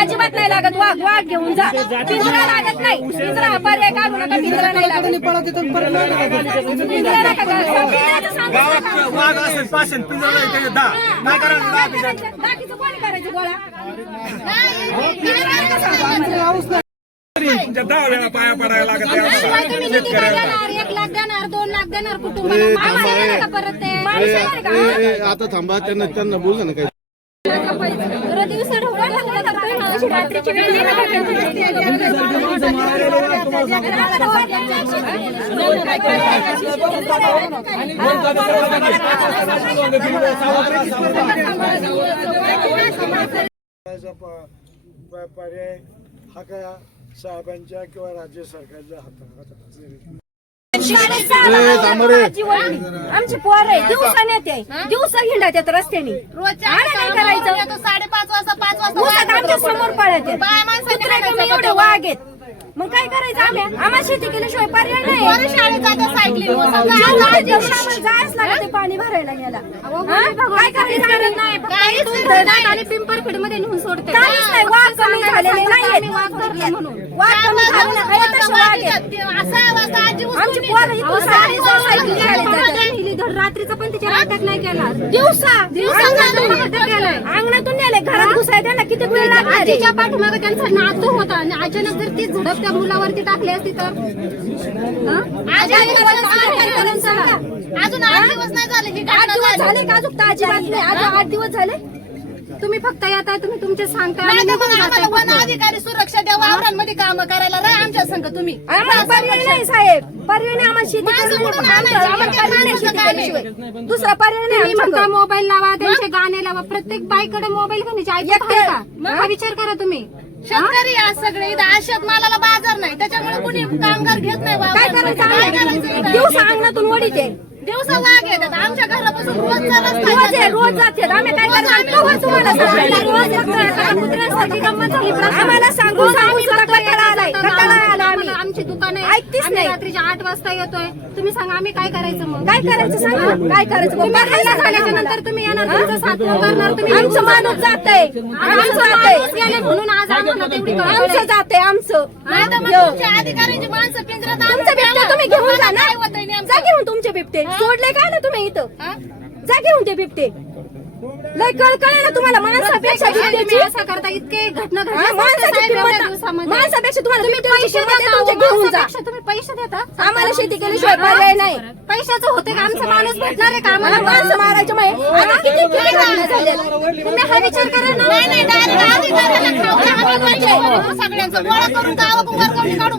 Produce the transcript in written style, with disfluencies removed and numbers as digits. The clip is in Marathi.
अजिबात नाही लागत. वाघ वाघ घेऊन जा. पिंजरा लागत नाही. पिंजरा पर्याय काढू नका. पिंजरा नाही लागत. पिंजरा नका वाघ असेल पाचशे पिंजरा नाही त्याचे 10 काय करायचं? बाकीचं कोणी करायचं गोळा? तुमच्या 10 वेळा पाया पडायला लागत आहे. 1 लाख देणार 2 लाख देणार कुटुंबाला परत ते आता थांबा त्यांना बोलू ना काही रात्रीची वेळ पर्याय हा काय साहेबांच्या किंवा राज्य सरकारच्या हातात. आमची पोर आहे दिवसा नेते दिवसा हिंडा त्यात रस्त्याने काय करायचं? 5:30 वाजता 5 वाजता ऊसात आमच्या समोर पळायचे एवढे वाघ आहेत. मग काय करायचं? आम्हाला शेती केल्याशिवाय पर्याय नाही. शाळेत जातात सायकलिंग जायच लागते पाणी भरायला गेला. काय करायचं? आणि पिंपरखेड मध्ये नेऊन सोडते. काहीच नाही. वाघ कमी झालेले नाहीये. वाघ कमी झाले आमची पोरं इथून सायकल शाळेत जातात. रात्रीचा पण तिच्या अटॅक नाही केला. दिवसा अंगणातून नेले घरात घुसाय त्यांना किती वेळ लागला? तिच्या पाठीमागे त्यांचा नातू होता आणि अचानक जर ती झडप त्या मुलावरती टाकली असती तर अजून 8 दिवस नाही झाले. ही 8 दिवस झाले का? अजून अजिबात नाही. अजून 8 दिवस झाले. तुम्ही फक्त येताय तुम्ही तुमचे सांगताय. वन अधिकारी सुरक्षा द्या वावरांमध्ये काम करायला आमच्या संघ तुम्ही. आम्हाला पर्याय नाही साहेब. पर्याय नाही. आम्हाला शेती दुसरा पर्याय नाही. म्हणता मोबाईल लावा त्यांचे गाणे लावा. प्रत्येक बाईकडे मोबाईल घेण्याची ऐकत आहे का? हा विचार करा तुम्ही. शेतकरी आज सगळे इथं शेतमालाला बाजार नाही त्याच्यामुळे कुणी कामगार घेत नाही. काय करायचं? दिवसा अंगणातून वडीते दिवसा वाघ येतात आमच्या घरापासून रोज जातात. आम्ही काय करायचं? आम्हाला सांगू आमची दुकाने ऐकतीच नाही. रात्रीच्या 8 वाजता येतोय. तुम्ही सांगा आम्ही काय करायचं? मग काय करायचं? सांगा काय करायचं? झाल्याच्या नंतर तुम्ही येणार तुमचा साथ करणार. तुम्ही आमचं माणूस जात आहे म्हणून आज आम्हाला तेवढी आमचं जाते आमचं अधिकाऱ्यांची माणसं पिंजरात तुमचे बिबटे तुम्ही घेऊन जा ना. जा घेऊन तुमचे बिबटे. सोडले काय ना तुम्ही इथं? जा घेऊन ते बिबटे. लय कळकळ आहे ना तुम्हाला माणसापेक्षा बिबट्याची. असं करता इतके घटना माणसापेक्षा तुम्हाला घेऊन जा. तुम्ही पैसे देता. आम्हाला शेती केल्याशिवाय पर्याय नाही. पैशाचं होते का? आमचा माणूस भेटणार आहे का? आम्हाला माणसं मारायचे माहिती तुम्ही हा विचार करा ना. सगळ्यांचा गोळा करून गावाकडून काढू